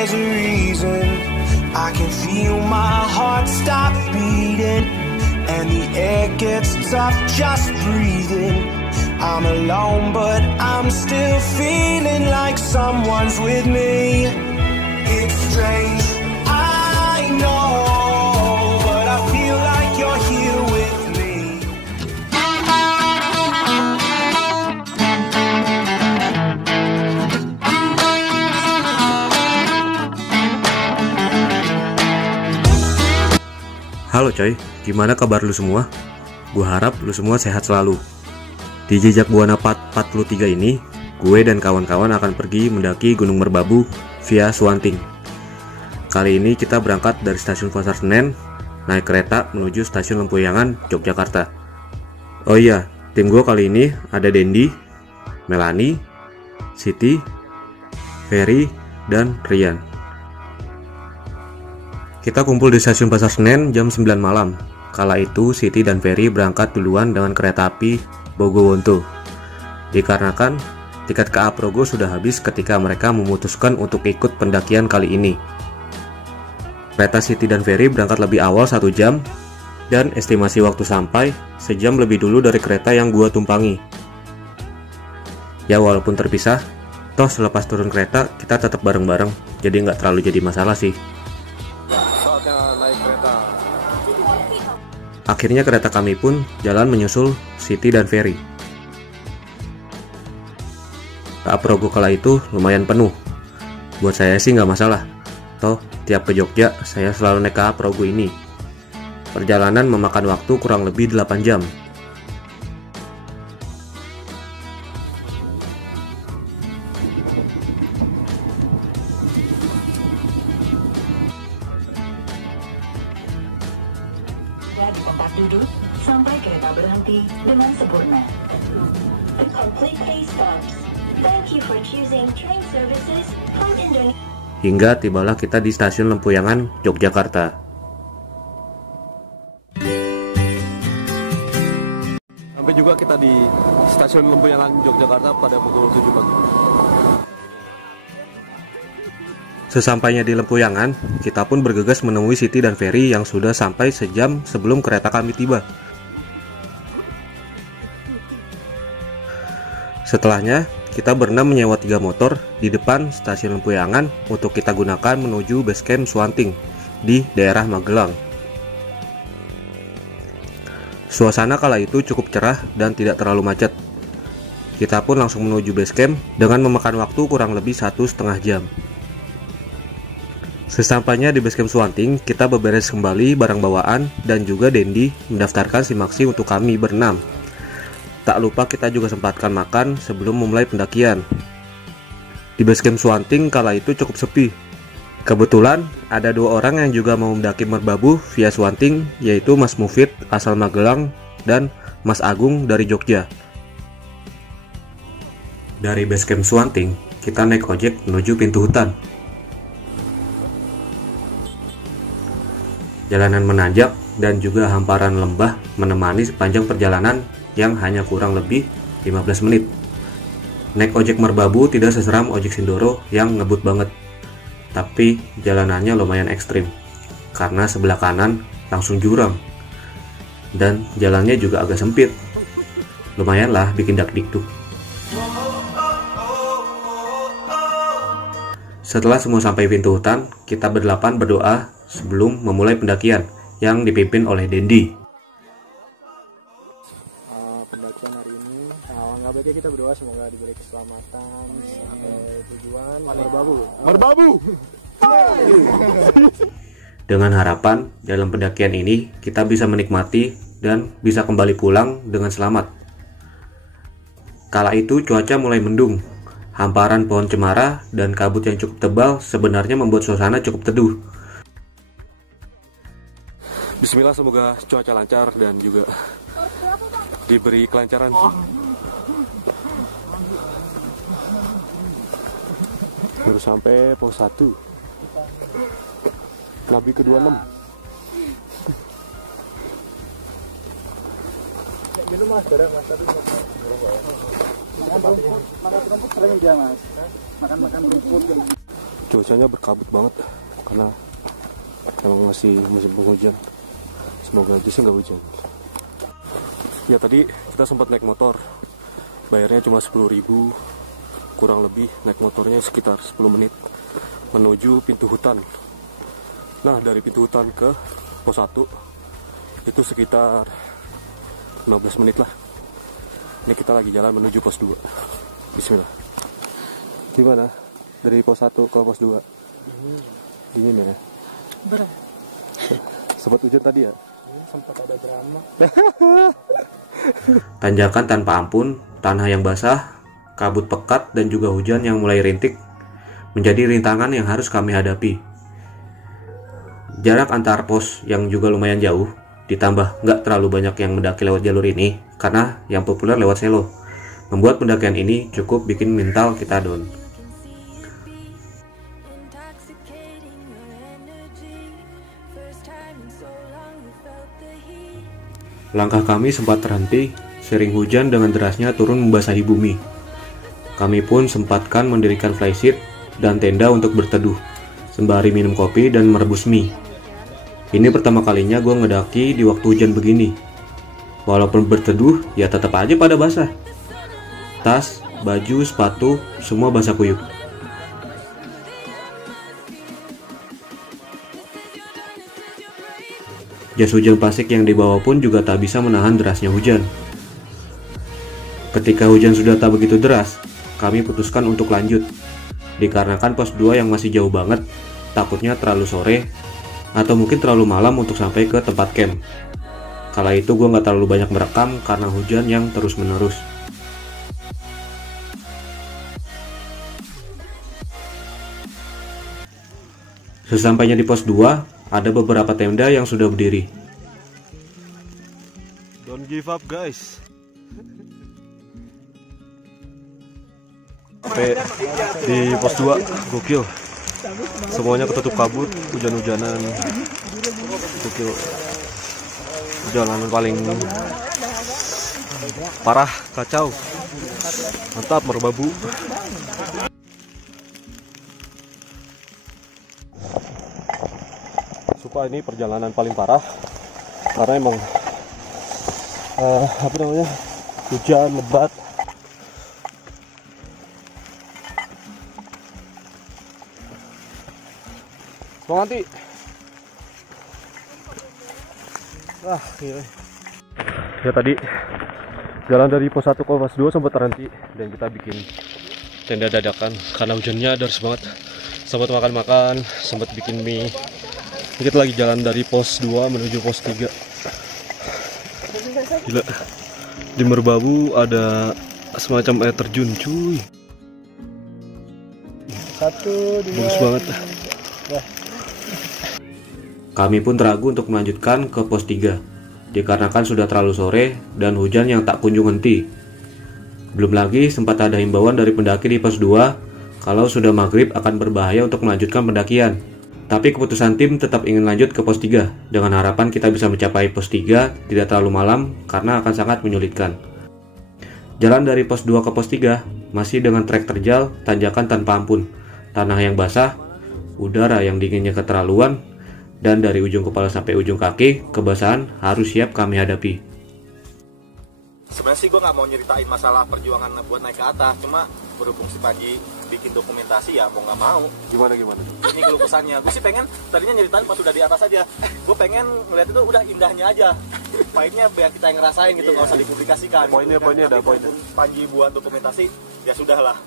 there's a reason. I can feel my heart stop beating, and the air gets tough just breathing. I'm alone but I'm still feeling like someone's with me. It's strange, I know, but I feel like you're here with me. Halo coy, gimana kabar lu semua? Gua harap lu semua sehat selalu. Di Jejak Buana Part 43 ini, gue dan kawan-kawan akan pergi mendaki Gunung Merbabu via Suwanting. Kali ini kita berangkat dari stasiun Pasar Senen, naik kereta menuju stasiun Lempuyangan, Yogyakarta. Oh iya, tim gue kali ini ada Dendi, Melani, Siti, Ferry, dan Rian. Kita kumpul di stasiun Pasar Senen jam 9 malam. Kala itu Siti dan Ferry berangkat duluan dengan kereta api Bogowonto. Dikarenakan tiket KA Progo sudah habis ketika mereka memutuskan untuk ikut pendakian kali ini. Kereta Siti dan Ferry berangkat lebih awal 1 jam, dan estimasi waktu sampai sejam lebih dulu dari kereta yang gua tumpangi. Ya walaupun terpisah, toh selepas turun kereta kita tetap bareng-bareng, jadi nggak terlalu jadi masalah sih. Akhirnya kereta kami pun jalan menyusul Siti dan Ferry. KA Progo kala itu lumayan penuh. Buat saya sih nggak masalah. Toh tiap ke Jogja saya selalu naik KA Progo ini. Perjalanan memakan waktu kurang lebih 8 jam. Di tempat duduk sampai kereta berhenti dengan sempurna. The complete pay stops. Thank you for choosing train services from Indonesia. Hingga tibalah kita di stasiun Lempuyangan, Yogyakarta. Sampai juga kita di stasiun Lempuyangan, Yogyakarta pada pukul 7 pagi. Sesampainya di Lempuyangan, kita pun bergegas menemui Siti dan Ferry yang sudah sampai sejam sebelum kereta kami tiba. Setelahnya, kita berenam menyewa 3 motor di depan stasiun Lempuyangan untuk kita gunakan menuju base camp Suwanting di daerah Magelang. Suasana kala itu cukup cerah dan tidak terlalu macet. Kita pun langsung menuju base camp dengan memakan waktu kurang lebih 1,5 jam. Sesampainya di basecamp Suwanting, kita beberes kembali barang bawaan dan juga Dendi mendaftarkan simaksi untuk kami berenam. Tak lupa kita juga sempatkan makan sebelum memulai pendakian. Di basecamp Suwanting kala itu cukup sepi. Kebetulan ada 2 orang yang juga mau mendaki Merbabu via Suwanting, yaitu Mas Mufid asal Magelang dan Mas Agung dari Jogja. Dari basecamp Suwanting, kita naik ojek menuju pintu hutan. Jalanan menanjak dan juga hamparan lembah menemani sepanjang perjalanan yang hanya kurang lebih 15 menit. Naik ojek Merbabu tidak seseram ojek Sindoro yang ngebut banget, tapi jalanannya lumayan ekstrim karena sebelah kanan langsung jurang dan jalannya juga agak sempit. Lumayan lah bikin dak-dikduk. Setelah semua sampai pintu hutan, kita berdelapan berdoa sebelum memulai pendakian yang dipimpin oleh Dendi. Pendakian hari ini, langkah baiknya kita berdoa semoga diberi keselamatan sampai tujuan Merbabu. Dengan harapan dalam pendakian ini kita bisa menikmati dan bisa kembali pulang dengan selamat. Kala itu cuaca mulai mendung. Hamparan pohon cemara dan kabut yang cukup tebal sebenarnya membuat suasana cukup teduh. Bismillah, semoga cuaca lancar dan juga diberi kelancaran. Baru sampai pos 1 Nabi ke-26. Gitu mas, mas tadi makan rumput sering dia mas, makan rumput. Cuacanya berkabut banget karena emang masih musim penghujan. Semoga aja sih nggak hujan. Ya tadi kita sempat naik motor, bayarnya cuma 10.000, kurang lebih naik motornya sekitar 10 menit menuju pintu hutan. Nah dari pintu hutan ke pos 1 itu sekitar 15 menit lah. Ini kita lagi jalan menuju pos 2. Bismillah. Gimana dari pos 1 ke pos 2? Dingin ya? Berat. Sempat hujan tadi ya? Sempat ada drama. Tanjakan tanpa ampun, tanah yang basah, kabut pekat, dan juga hujan yang mulai rintik menjadi rintangan yang harus kami hadapi. Jarak antar pos yang juga lumayan jauh, ditambah nggak terlalu banyak yang mendaki lewat jalur ini, karena yang populer lewat selo, membuat pendakian ini cukup bikin mental kita down. Langkah kami sempat terhenti, sering hujan dengan derasnya turun membasahi bumi. Kami pun sempatkan mendirikan flysheet dan tenda untuk berteduh, sembari minum kopi dan merebus mie. Ini pertama kalinya gue ngedaki di waktu hujan begini. Walaupun berteduh, ya tetap aja pada basah. Tas, baju, sepatu, semua basah kuyup. Jas hujan plastik yang dibawa pun juga tak bisa menahan derasnya hujan. Ketika hujan sudah tak begitu deras, kami putuskan untuk lanjut. Dikarenakan pos 2 yang masih jauh banget, takutnya terlalu sore atau mungkin terlalu malam untuk sampai ke tempat camp. Kala itu gue gak terlalu banyak merekam karena hujan yang terus menerus. Sesampainya di pos 2, ada beberapa tenda yang sudah berdiri. Don't give up guys. Sampai di pos 2, gokil. Semuanya ketutup kabut, hujan-hujanan. Gokil. Jalanan paling parah, kacau. Mantap, merbabu. Sumpah ini perjalanan paling parah karena emang hujan lebat. Semangat. Gila. Ya tadi jalan dari pos 1 ke pos 2 sempat terhenti dan kita bikin tenda dadakan karena hujannya deras banget. Sempat makan-makan, sempat bikin mie. Kita lagi jalan dari pos 2 menuju pos 3. Gila. Di Merbabu ada semacam air terjun, cuy. Bagus banget. Kami pun ragu untuk melanjutkan ke pos 3, dikarenakan sudah terlalu sore dan hujan yang tak kunjung henti. Belum lagi sempat ada himbauan dari pendaki di pos 2 kalau sudah maghrib akan berbahaya untuk melanjutkan pendakian. Tapi keputusan tim tetap ingin lanjut ke pos 3 dengan harapan kita bisa mencapai pos 3 tidak terlalu malam karena akan sangat menyulitkan. Jalan dari pos 2 ke pos 3 masih dengan trek terjal, tanjakan tanpa ampun, tanah yang basah, udara yang dinginnya keterlaluan, dan dari ujung kepala sampai ujung kaki, kebasahan harus siap kami hadapi. Sebenarnya sih gue nggak mau nyeritain masalah perjuangan buat naik ke atas, cuma berhubung si Panji bikin dokumentasi ya mau nggak mau. Gimana? Ini keluh kesahnya. Gue sih pengen tadinya nyeritain pas sudah di atas aja. Gue pengen ngeliat itu udah indahnya aja. Pahitnya biar kita yang ngerasain gitu, nggak usah dipublikasikan. Poinnya ada poinnya. Panji buat dokumentasi, ya sudahlah.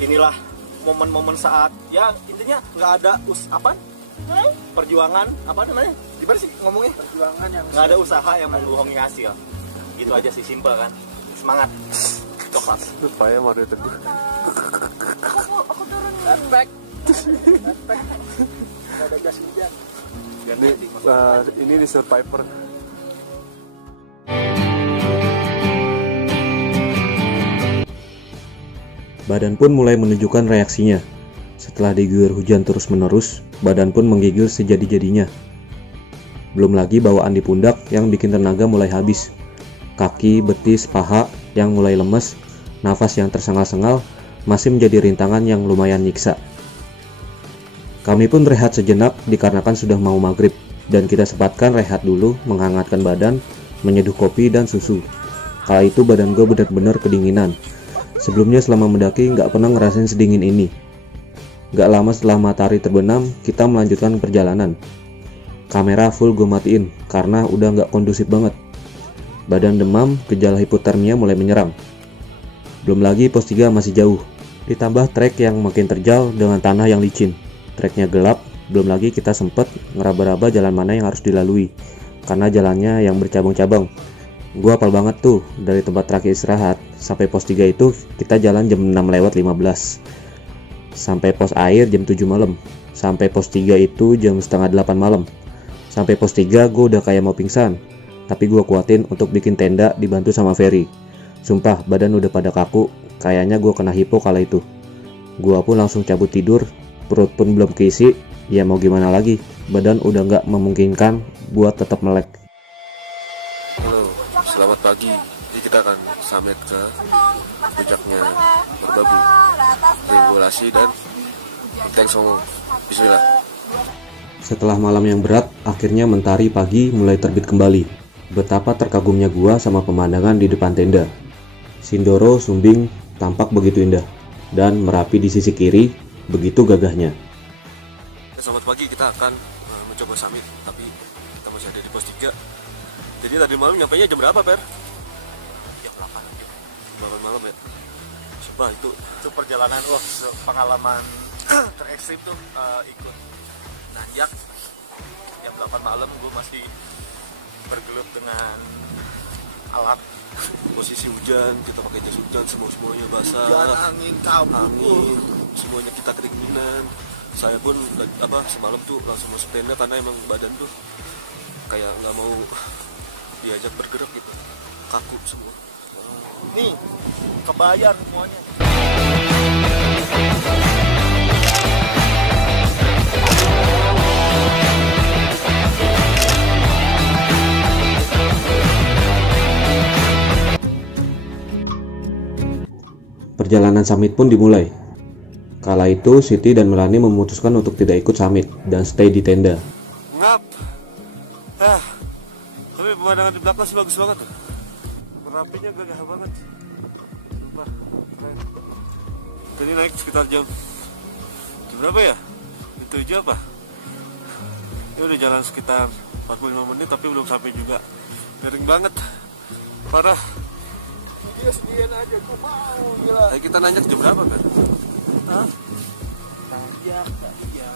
Inilah momen-momen saat ya intinya nggak ada perjuangan apa namanya? Gimana sih ngomongnya? Perjuangan yang nggak ada usaha yang membohongi hasil. Gitu aja sih, simpel kan. Semangat. Coklat. Supaya Mario Teguh. Aku turun. Backpack. Ada gas hujan. Ini di Survivor. Badan pun mulai menunjukkan reaksinya. Setelah diguyur hujan terus-menerus, badan pun menggigil sejadi-jadinya. Belum lagi bawaan di pundak yang bikin tenaga mulai habis. Kaki, betis, paha yang mulai lemes, nafas yang tersengal-sengal masih menjadi rintangan yang lumayan nyiksa. Kami pun rehat sejenak dikarenakan sudah mau maghrib, dan kita sempatkan rehat dulu menghangatkan badan, menyeduh kopi dan susu. Kala itu badan gue benar-benar kedinginan. Sebelumnya selama mendaki nggak pernah ngerasain sedingin ini. Gak lama setelah matahari terbenam, kita melanjutkan perjalanan. Kamera full gue matiin karena udah nggak kondusif banget. Badan demam, gejala hipotermia mulai menyerang. Belum lagi pos 3 masih jauh, ditambah trek yang makin terjal dengan tanah yang licin. Treknya gelap, belum lagi kita sempet ngeraba-raba jalan mana yang harus dilalui karena jalannya yang bercabang-cabang. Gua hafal banget tuh, dari tempat terakhir istirahat sampai pos 3 itu kita jalan jam 6:15. Sampai pos air jam 7 malam. Sampai pos 3 itu jam setengah 8 malam. Sampai pos 3 gue udah kayak mau pingsan, tapi gue kuatin untuk bikin tenda dibantu sama Ferry. Sumpah badan udah pada kaku, kayaknya gue kena hipo kala itu. Gue pun langsung cabut tidur, perut pun belum keisi, ya mau gimana lagi, badan udah nggak memungkinkan buat tetap melek. Halo, selamat pagi. Jadi kita akan summit ke puncaknya Merbabu. Regulasi dan tank songong. Bismillah. Setelah malam yang berat, akhirnya mentari pagi mulai terbit kembali. Betapa terkagumnya gua sama pemandangan di depan tenda. Sindoro Sumbing tampak begitu indah, dan Merapi di sisi kiri begitu gagahnya. Selamat pagi, kita akan mencoba summit, tapi kita masih ada di pos 3. Jadi tadi malam nyampainya jam berapa, Per? Jam 8 aja. 8 malam ya. Sumpah itu Perjalanan, pengalaman terekstrim tuh, ikut nanjak jam 8 malam. Gue masih bergelut dengan alat. posisi hujan, kita pakai jas hujan, semuanya basah. Hujan, angin, kabut, angin, semuanya kita kedinginan. Saya pun semalam tuh langsung masuk tenda karena emang badan tuh kayak nggak mau diajak bergerak gitu, kaku semua. Nih, kebayar semuanya. Perjalanan summit pun dimulai. Kala itu Siti dan Melani memutuskan untuk tidak ikut summit dan stay di tenda. Ngap. Tapi pemandangan di belakang sih bagus banget tuh. Merapinya gagah banget. Sumpah, keren. Tadi naik sekitar jam berapa ya? Itu aja apa? Ini udah jalan sekitar 45 menit tapi belum sampai juga. Garing banget. Parah. Dia sendirian aja, gue mau, gila. Ayo kita nanjak jam berapa, kan? Hah? Nanjak, iya.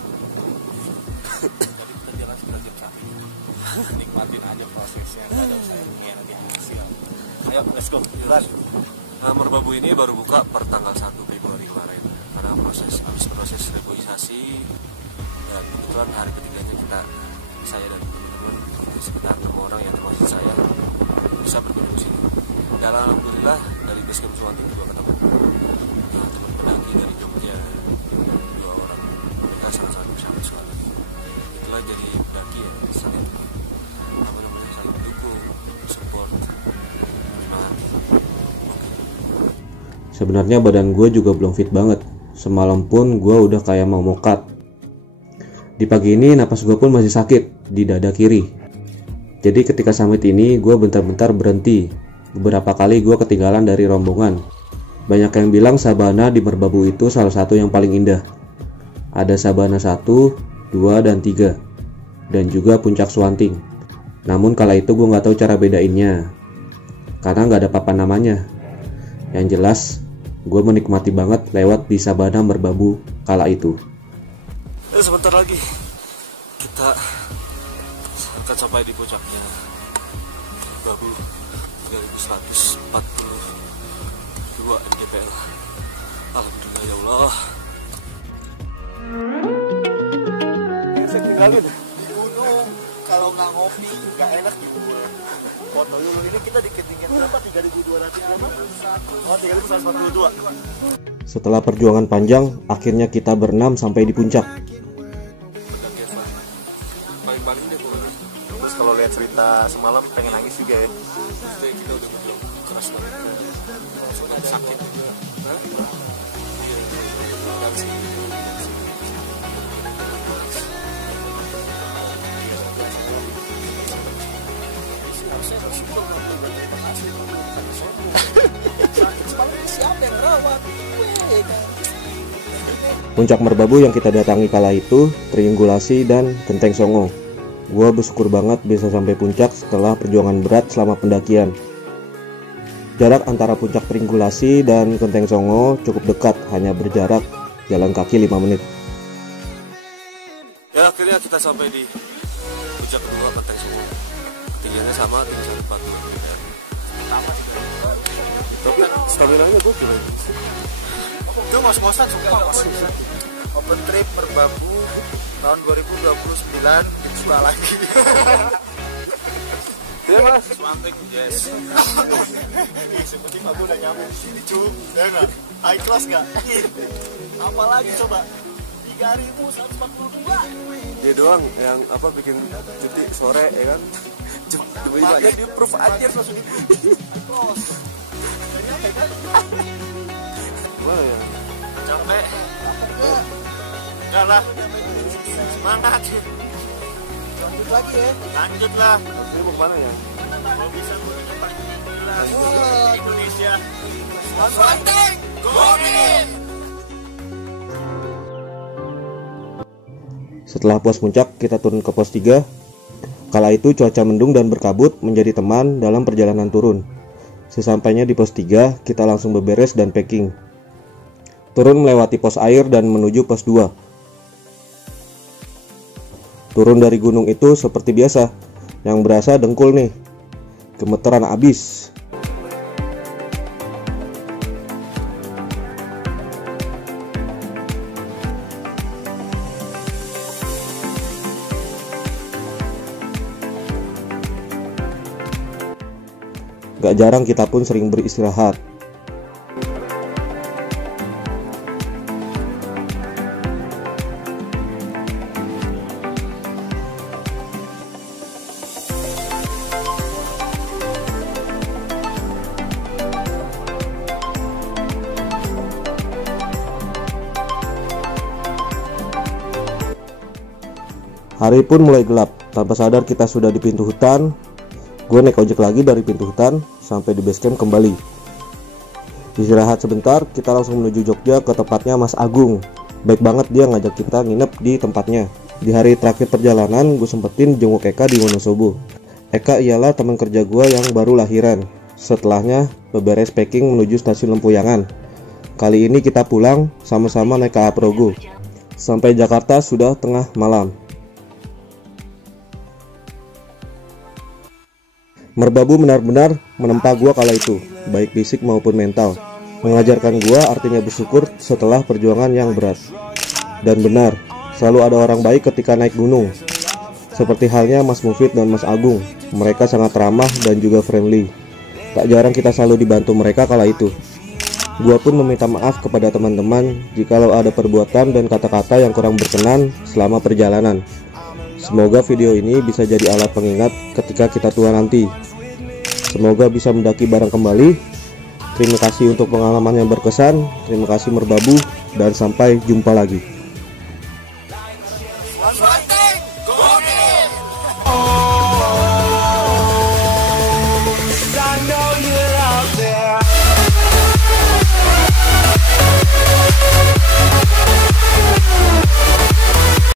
Tadi kita jalan sekitar jam 1. Nikmatin aja prosesnya, kadang saya lagi hasil. Ayo, let's go, jalan. Merbabu ini baru buka per tanggal 1 Februari kemarin. Karena habis proses reboisasi, dan kebetulan hari ketiganya saya dan teman-teman sekitar 6 orang yang termasuk saya bisa berkunjung sini. Dan alhamdulillah dari basecamp Suwanting juga ketemu teman pendaki dari Jogja 2 orang. Mereka sangat-sangat bersama sekali. Itulah jadi pendaki ya, saling saling mendukung, support, semangat. Sebenarnya badan gue juga belum fit banget. Semalam pun gue udah kayak mau mokat. Di pagi ini napas gue pun masih sakit di dada kiri. Jadi ketika summit ini gue bentar-bentar berhenti. Beberapa kali gue ketinggalan dari rombongan. Banyak yang bilang sabana di Merbabu itu salah satu yang paling indah. Ada sabana 1, 2, dan 3. Dan juga puncak Suwanting. Namun kala itu gue gak tahu cara bedainnya, karena gak ada papan namanya. Yang jelas gue menikmati banget lewat di sabana Merbabu kala itu. Sebentar lagi kita akan sampai di puncaknya Merbabu 3142 mdpl. Alhamdulillah ya Allah. Saya tinggalin di gunung, kalau nggak ngopi nggak enak gitu. Foto dulu ini kita di ketinggian berapa? 3.200 berapa? Oh, 3.142. Setelah perjuangan panjang, akhirnya kita berenam sampai di puncak. Paling-paling deh pokoknya. Terus kalau lihat cerita semalam pengen nangis juga ya. Kita udah berjuang keras banget. Soalnya sakit. saya bersyukur terima kasih. Siapa yang rawat? Puncak Merbabu yang kita datangi kala itu Triangulasi dan Genteng Songo. Gua bersyukur banget bisa sampai puncak setelah perjuangan berat selama pendakian. Jarak antara puncak Triangulasi dan Genteng Songo cukup dekat, hanya berjarak jalan kaki 5 menit. Ya akhirnya kita sampai di puncak kedua Genteng Songo. Ketinggiannya sama, tinggi 140 meter. Tapi stamina-nya gue kira Itu ngos-ngosan suka Open trip Merbabu tahun 2029 dibuka lagi. ya mas. Semanting, yes. Seperti kamu udah nyampe sini cu, ya nggak? High class nggak? Apalagi coba 3.142. Dia doang yang apa bikin cuti sore ya kan? Demi di proof aja langsung. Mana ya? Capek. Enggak lah. Semangat. Lanjut lagi ya. Lanjut lah. Ini mau kemana ya? Kalau bisa gue ke depan Indonesia. Swanting, Gorin. Setelah pos puncak, kita turun ke pos 3. Kala itu cuaca mendung dan berkabut menjadi teman dalam perjalanan turun. Sesampainya di pos 3, kita langsung beberes dan packing. Turun melewati pos air dan menuju pos 2. Turun dari gunung itu seperti biasa, yang berasa dengkul nih. Gemeteran abis. Gak jarang kita pun sering beristirahat. Hari pun mulai gelap. Tanpa sadar kita sudah di pintu hutan. Gue naik ojek lagi dari pintu hutan sampai di base camp kembali. Istirahat sebentar, kita langsung menuju Jogja ke tempatnya Mas Agung. Baik banget dia ngajak kita nginep di tempatnya. Di hari terakhir perjalanan, gue sempetin jenguk Eka di Wonosobo. Eka ialah teman kerja gue yang baru lahiran. Setelahnya, beberes packing menuju stasiun Lempuyangan. Kali ini kita pulang sama-sama naik KA Progo. Sampai Jakarta sudah tengah malam. Merbabu benar-benar menempa gua kala itu, baik fisik maupun mental. Mengajarkan gua artinya bersyukur setelah perjuangan yang berat. Dan benar, selalu ada orang baik ketika naik gunung. Seperti halnya Mas Mufid dan Mas Agung, mereka sangat ramah dan juga friendly. Tak jarang kita selalu dibantu mereka kala itu. Gua pun meminta maaf kepada teman-teman jikalau ada perbuatan dan kata-kata yang kurang berkenan selama perjalanan. Semoga video ini bisa jadi alat pengingat ketika kita tua nanti. Semoga bisa mendaki bareng kembali. Terima kasih untuk pengalaman yang berkesan. Terima kasih Merbabu, dan sampai jumpa lagi. Swanting, Gorin.